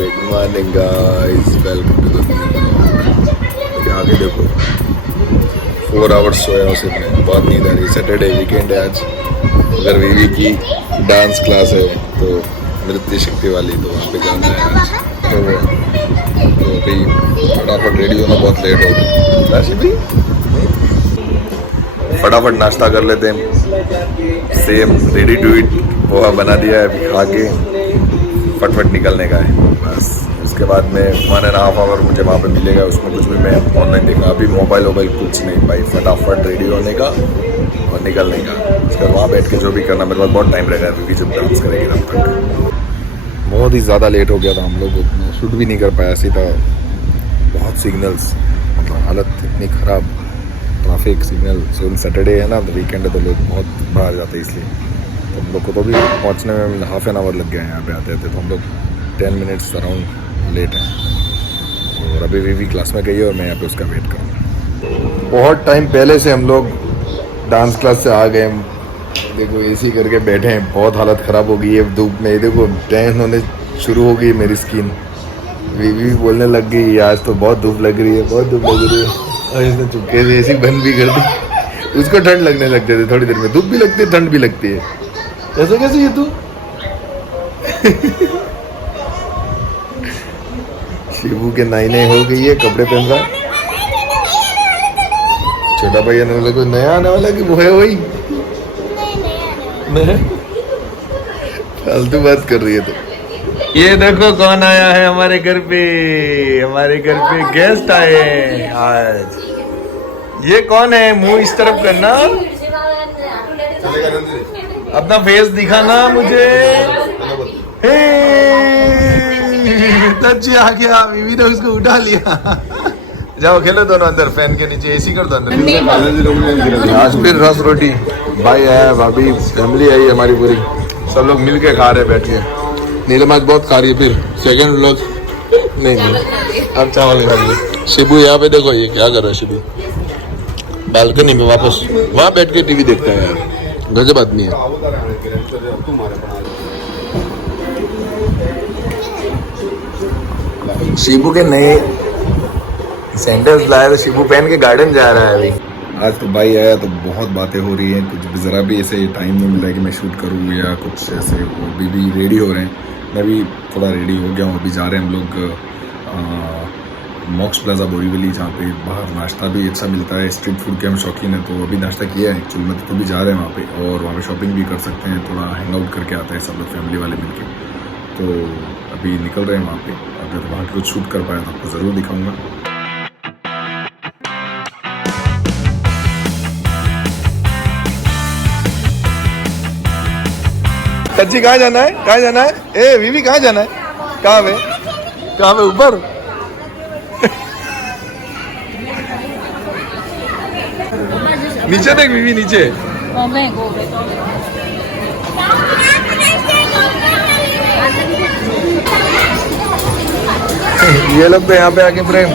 Good morning guys, welcome to the new. आगे देखो 4 hours सोया हूँ सिर्फ मैं, बहुत नींद आ रही है। सैटरडे वीकेंड है आज। अगर वीवी की डांस क्लास है तो नृत्य शक्ति वाली, तो वहाँ पे जाना है आज। तो अभी फटाफट रेडी होना बहुत लेट हो गया। राशि भी फटाफट नाश्ता कर लेते हैं। Same ready to eat poha बना दिया है, अभी खा के फटफट निकलने का है बस। उसके बाद में 1.5 आवर मुझे वहाँ पे मिलेगा, उसमें कुछ भी मैं ऑनलाइन देखा। अभी मोबाइल कुछ नहीं भाई, फटाफट रेडी होने का और निकलने का। उसके बाद वहाँ बैठ के जो भी करना, मेरे पास बहुत टाइम रहेगा क्योंकि जब डांस करेगी तब तक। बहुत ही ज़्यादा लेट हो गया था, हम लोग शूट भी नहीं कर पाया सीधा। बहुत सिग्नल्स, मतलब हालत इतनी ख़राब, ट्रैफिक सिग्नल। सैटरडे है ना, तो वीकेंड है तो लोग बहुत बाहर जाते हैं, इसलिए तो हम लोग को तो भी पहुंचने में हाफ एन आवर लग गया है यहाँ पे आते थे। तो हम लोग 10 मिनट्स अराउंड लेट हैं। और अभी वीवी क्लास में गई है और मैं यहाँ पे उसका वेट करूँगा। बहुत टाइम पहले से हम लोग डांस क्लास से आ गए। देखो एसी करके बैठे हैं, बहुत हालत ख़राब हो गई है धूप में। देखो टैन होने शुरू हो गई मेरी स्किन। वीवी बोलने लग गई आज तो बहुत धूप लग रही है, बहुत धूप लग रही है। और इसने चुपके से एसी बंद भी कर दी। उसको ठंड लगने लगते थे थोड़ी देर में, धूप भी लगती है ठंड भी लगती है। ऐसा कैसे ये तू? शिबू के नई हो गई है, कपड़े पहन रहा। छोटा भाई आने वाला, कोई नया आने वाला कि वो है वही? नहीं, फालतू बात कर रही है तो। ये देखो कौन आया है हमारे घर पे। हमारे घर पे गेस्ट आए हैं आज। ये कौन है? मुंह इस तरफ करना, अपना फेस दिखाना मुझे। तच्ची आ गया, बीवी ने उसको उठा लिया। जाओ खेलो दोनों अंदर, फैन के नीचे एसी कर दो अंदर। आज फिर रस रोटी, भाई है, भाभी, फैमिली आई हमारी पूरी, सब लोग मिल के खा रहे बैठ के। नीलम आज बहुत खा रही है। फिर सेकंड लोग नहीं, अब चावल खा रही है। शिबू यहाँ पे देखो, ये क्या कर रहा है शिबू? बालकनी में वापस वहाँ बैठ के टीवी देखता है यार, गजब आदमी है। शिबू के नए सैंडल्स लाया तो शिबू पहन के गार्डन जा रहा है अभी। आज तो भाई आया तो बहुत बातें हो रही हैं, कुछ ज़रा भी ऐसे टाइम नहीं मिला कि मैं शूट करूँ या कुछ ऐसे। वो भी रेडी हो रहे हैं, मैं भी थोड़ा रेडी हो गया हूँ। अभी जा रहे हैं हम लोग मॉक्स प्लाजा बोरीवली, जहाँ पे बाहर नाश्ता भी अच्छा मिलता है। स्ट्रीट फूड के हम शौकीन हैं, तो अभी नाश्ता किया है एक्चुअली में, तो भी जा रहे हैं वहाँ पे। और वहाँ पे शॉपिंग भी कर सकते हैं, थोड़ा हैंग आउट करके आते हैं सब लोग फैमिली वाले मिलके। तो अभी निकल रहे हैं वहाँ पे। अगर वहाँ पे कुछ शूट कर पाया तो आपको ज़रूर दिखाऊँगा। सच्ची कहाँ जाना है? कहाँ जाना है? ए बीवी कहाँ जाना है? कहाँ पे? कहाँ पे? ऊपर? नीचे देख बीवी, नीचे। ये लोग तो यहाँ पे आके प्रेम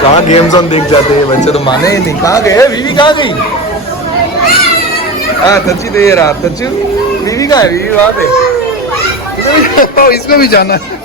कहाँ गेम जोन देख जाते हैं बच्चे, तो माने ही नहीं। कहाँ गए बीवी? कहाँ गई? हाँ तच्ची तो ये रहा। तच्ची बीवी कहाँ है? बीवी वहाँ पे। इसको भी जाना है।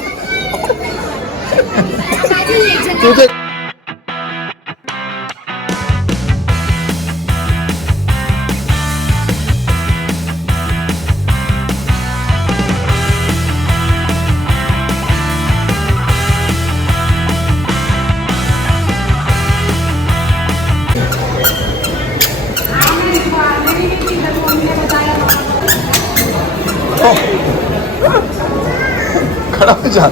खड़ा हो जा।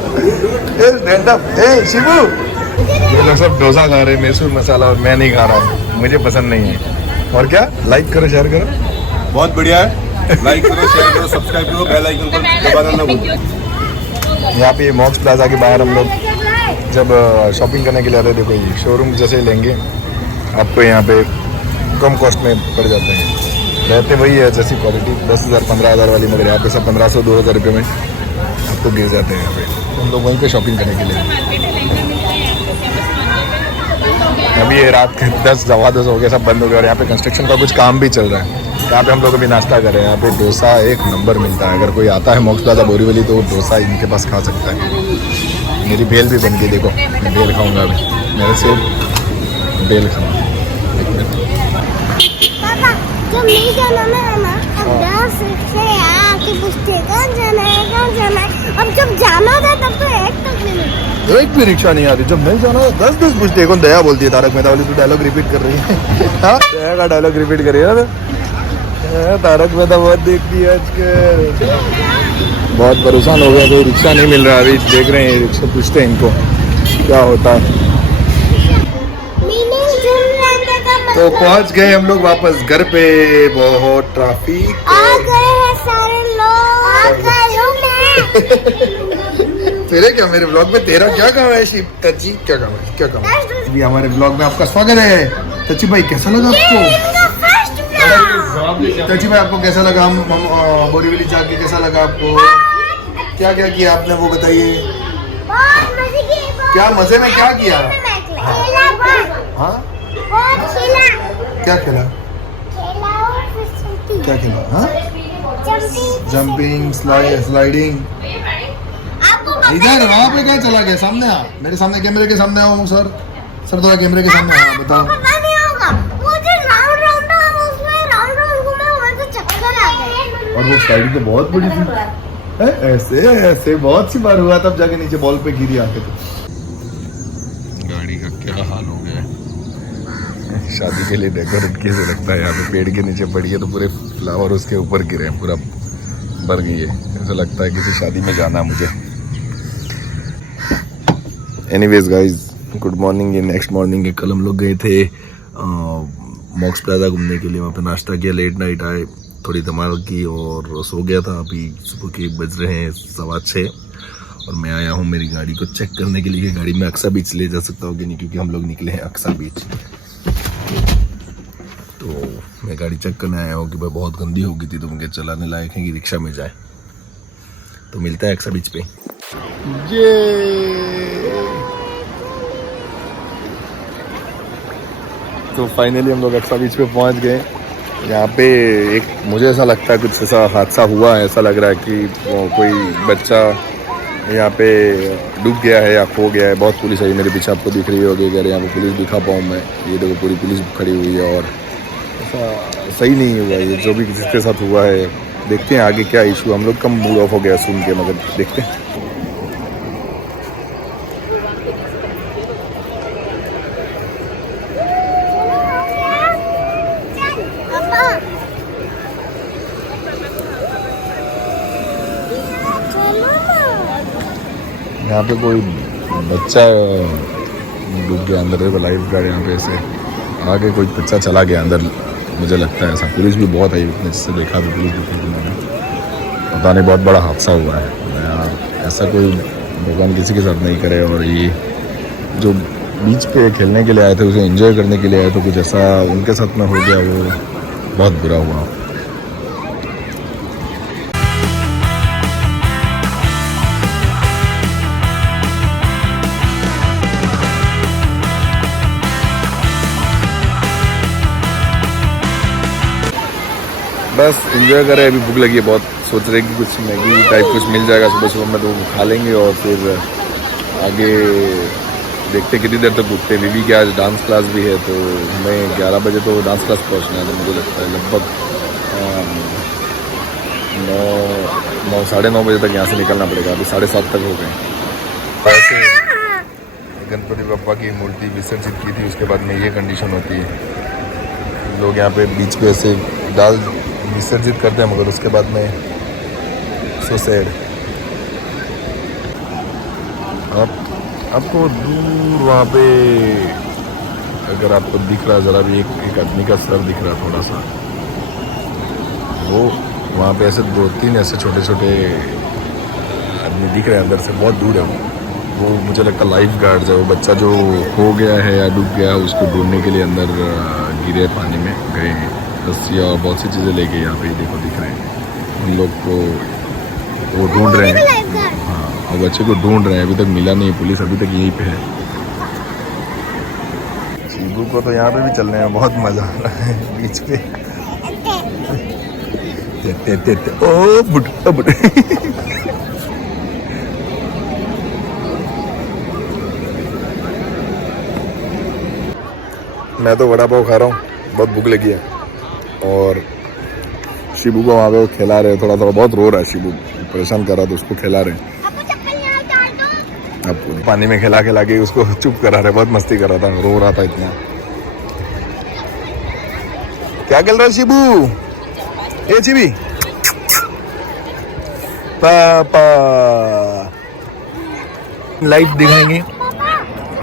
शिबू, ये लोग सब डोसा खा रहे हैं, मैसूर मसाला, और मैं नहीं खा रहा हूँ, मुझे पसंद नहीं है। और क्या, लाइक करो, शेयर करो। बहुत बढ़िया है, लाइक करो, शेयर करो, सब्सक्राइब करो, बेल आइकन पर दबाना ना भूलो। यहाँ पे मॉक्स प्लाजा के बाहर हम लोग जब शॉपिंग करने के लिए आते हैं, देखो ये शोरूम जैसे लेंगे आपको यहाँ पे कम कॉस्ट में पड़ जाते हैं। रहते वही है जैसी क्वालिटी, 10,000 15,000 वाली, मगर यहाँ पे सब 1500-2000 रुपये में आपको गिर जाते हैं। यहाँ पे हम लोग वहीं पे शॉपिंग करने के लिए। अभी ये रात के 10 सवा 10 हो गया, सब बंद हो गया, और यहाँ पे कंस्ट्रक्शन का कुछ काम भी चल रहा है। यहाँ पे हम लोग अभी नाश्ता कर रहे हैं। यहाँ पे डोसा एक नंबर मिलता है। अगर कोई आता है मॉक्स प्लाजा बोरीवली तो डोसा इनके पास खा सकता है। मेरी बेल भी बन गई, देखो मैं बेल खाऊंगा अभी। मेरे से बेल खाऊंगा। पापा जब नहीं जाना है ना, अब 10 से आके पूछते कहाँ जाना है, कहाँ जाना है। अब जब जाना था तब तो 1 तक नहीं मिलता। एक भी रिक्शा नहीं आती। जब नहीं जाना 10 पूछते। कौन दया बोलती है तारक मेहता वाली, तो डायलॉग रिपीट कर रही है। हाँ दया का डायलॉग रिपीट कर रही है ना। तारक मेहता बहुत देखती है आजकल। बहुत परेशान हो गया, कोई रिक्शा नहीं मिल रहा। अभी देख रहे हैं रिक्शा, पूछते हैं इनको क्या होता है। तो पहुंच गए हम लोग वापस घर पे। बहुत ट्रैफिक। आ गए हैं सारे लोग। आ गए हो मैं। तेरे क्या मेरे ब्लॉग में तेरा क्या काम है शिव? तची क्या काम है, क्या काम है? अभी हमारे ब्लॉग में आपका स्वागत है। तची भाई कैसा लगा आपको? तची भाई आपको कैसा लगा? हम बोरीवली जाके कैसा लगा आपको? क्या क्या किया आपने वो बताइए। क्या मजे में क्या किया? हाँ क्या खेला? क्या खेला? हाँ जंपिंग स्लाइडिंग। इधर वहाँ पे क्या चला गया? सामने आ, मेरे सामने कैमरे के सामने आओ। सर थोड़ा कैमरे के सामने आओ, बताओ। पता नहीं होगा मुझे राउंड राउंड हम उसमें राउंड राउंड घूमे, वहां से चक्कर आ गए। और वो स्लाइडिंग तो बहुत बड़ी थी। ऐसे ऐसे बहुत सी बार हुआ, तब जाके नीचे बॉल पे गिरी आके। तो गाड़ी का क्या हाल हो गया है। शादी के लिए डेकोरेट कैसे लगता है। यहाँ पे पेड़ के नीचे पड़ी है तो पूरे फ्लावर उसके ऊपर गिरे हैं, पूरा भर गई है। ऐसा लगता है किसी शादी में जाना है मुझे। Anyways guys, good morning. ये नेक्स्ट मॉर्निंग है। कल हम लोग गए थे मॉक्स प्लाजा घूमने के लिए। वहाँ पे नाश्ता किया, लेट नाइट आए, थोड़ी धमाल की और सो गया था। अभी सुबह के बज रहे हैं 6:15 और मैं आया हूँ मेरी गाड़ी को चेक करने के लिए कि गाड़ी में अक्सा बीच ले जा सकता हूँ कि नहीं, क्योंकि हम लोग निकले हैं अक्सा बीच। तो मैं गाड़ी चेक करने आया हूँ कि भाई बहुत गंदी हो गई थी, तो मुझे चलाने लायक है कि रिक्शा में जाए। तो मिलता है अक्सा बीच पे। तो फाइनली हम लोग अक्सा बीच पे पहुंच गए। यहाँ पे एक मुझे ऐसा लगता है कुछ ऐसा हादसा हुआ है। ऐसा लग रहा है कि कोई बच्चा यहाँ पे डूब गया है या खो गया है। बहुत पुलिस आई मेरे पीछे, आपको दिख रही होगी। अगर यहाँ पे पुलिस दिखा पाऊँ मैं, ये देखो पूरी पुलिस खड़ी हुई है। और ऐसा सही नहीं हुआ ये जो भी जिसके साथ हुआ है। देखते हैं आगे क्या इशू। हम लोग का मूड ऑफ हो गया सुन के, मगर देखते हैं। यहाँ पे कोई बच्चा डूब गया अंदर। देखो लाइफ गार्ड यहाँ पे ऐसे आगे कोई बच्चा चला गया अंदर, मुझे लगता है ऐसा। पुलिस भी बहुत आई, इतने जिससे देखा भी पुलिस दिखी उन्होंने। पता नहीं, बहुत बड़ा हादसा हुआ है यार। ऐसा कोई भगवान किसी के साथ नहीं करे। और ये जो बीच पे खेलने के लिए आए थे, उसे एंजॉय करने के लिए आए, तो कुछ ऐसा उनके साथ में हो गया, वो बहुत बुरा हुआ। बस एंजॉय करें। अभी भूख लगी है बहुत, सोच रहे कि कुछ मैगी टाइप कुछ मिल जाएगा सुबह सुबह में, तो वो खा लेंगे। और फिर आगे देखते कितनी देर तक रुकते। बीबी के आज डांस क्लास भी है, तो हमें 11 बजे तो डांस क्लास पहुंचना है। तो मुझे लगता है लगभग 9 बजे तक यहाँ से निकलना पड़ेगा। अभी 7:30 तक हो गए। ऐसे गणपति बप्पा की मूर्ति विसर्जित की थी, उसके बाद में ये कंडीशन होती है। लोग यहाँ पे बीच पे ऐसे डाल विसर्जित करते हैं, मगर उसके बाद में सो सैड। आपको दूर वहाँ पे अगर आपको दिख रहा ज़रा भी एक आदमी का सर दिख रहा थोड़ा सा, वो वहाँ पे ऐसे 2-3 ऐसे छोटे छोटे आदमी दिख रहे हैं अंदर से, बहुत दूर है वो मुझे लगता है लाइफ गार्ड्स है। वो बच्चा जो खो गया है या डूब गया है, उसको ढूंढने के लिए अंदर गिरे पानी में गए हैं। रस्सियाँ और बहुत सी चीज़ें लेके यहाँ पे देखो दिख रहे हैं उन लोग को, वो ढूंढ रहे हैं। हाँ, और बच्चे को ढूंढ रहे हैं, अभी तक मिला नहीं। पुलिस अभी तक यहीं पे है। चीबू को तो यहाँ पे भी चलने में बहुत मज़ा आ रहा है बीच पे। ओ बुट ओ बुट मैं तो वड़ा पाव खा रहा हूँ, बहुत भूख लगी है। और शिबू को वहाँ पे खिला रहे, थोड़ा थोड़ा बहुत रो रहा है शिबू, परेशान कर रहा तो उसको खिला रहे हैं। अब पानी में खिला खिला के उसको चुप करा रहे, बहुत मस्ती कर रहा था, रो रहा था इतना। क्या खेल रहा है शिबू? ए चिबी पापा लाइव दिखाएंगे।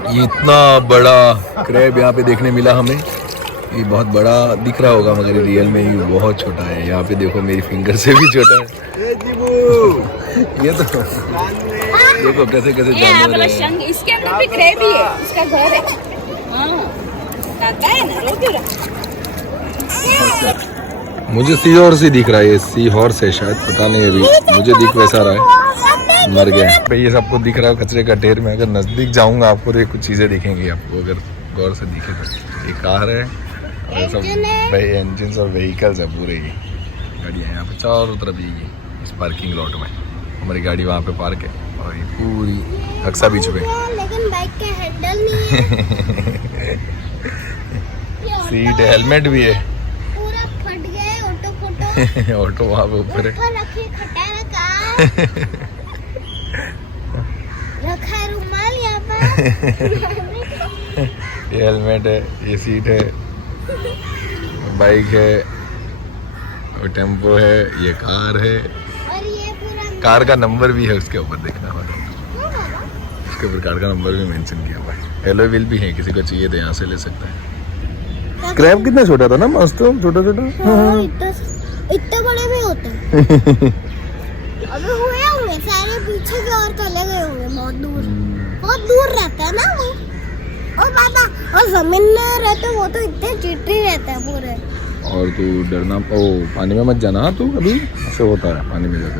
ये इतना बड़ा क्रैब यहाँ पे देखने मिला हमें, ये बहुत बड़ा दिख रहा होगा मगर रियल में ये बहुत छोटा है। यहाँ पे देखो मेरी फिंगर से भी छोटा है। ये तो देखो कैसे कैसे जानवर है। इसके अंदर भी क्रैब ही है, इसका घर है। हाँ, दादा है ना, रो क्यों रहा? मुझे सी हॉर्स ही दिख रहा है, ये सी हॉर्स है शायद, पता नहीं अभी मुझे दिख वैसा रहा है, मर गया भाई। ये सबको दिख रहा है कचरे का ढेर में, अगर नजदीक जाऊंगा आपको तो कुछ चीजें दिखेंगी आपको, अगर गौर से दिखे तो। ये कार है और सब भाई इंजन और व्हीकल्स है पूरे, ये गाड़ियाँ यहाँ पे चारों तरफ ये इस पार्किंग लॉट में हमारी गाड़ी वहाँ पे पार्क है और ये पूरी अक्सा बीच पे। लेकिन बाइक का हैंडल नहीं है। सीट है, हेलमेट भी है। पूरा फट गया है, ऑटो फोटो ऑटो वहाँ पे ऊपर है। ऊपर रखे खटारा का रखा है रुमाल यहाँ पर। ये हेलमेट है, ये सीट है, बाइक है, और टेम्पो है, ये कार है, और ये पूरा कार का नंबर भी है उसके ऊपर, देखना होगा उसके ऊपर कार का नंबर भी मेंशन किया हुआ है। एलो व्हील भी है, किसी को चाहिए तो यहाँ से ले सकता है। क्रैब कितना छोटा था ना, मस्त छोटा छोटा। हाँ, इतने बड़े भी होते हैं। अबे हुए होंगे सारे पीछे की ओर चले गए होंगे, बहुत दूर रहता है ना वो। और बाबा और जमीन में रहते वो तो इतने चिट्ठी रहते हैं पूरे। और तू डरना, ओ पानी में मत जाना तू, अभी ऐसे होता है पानी में जाते।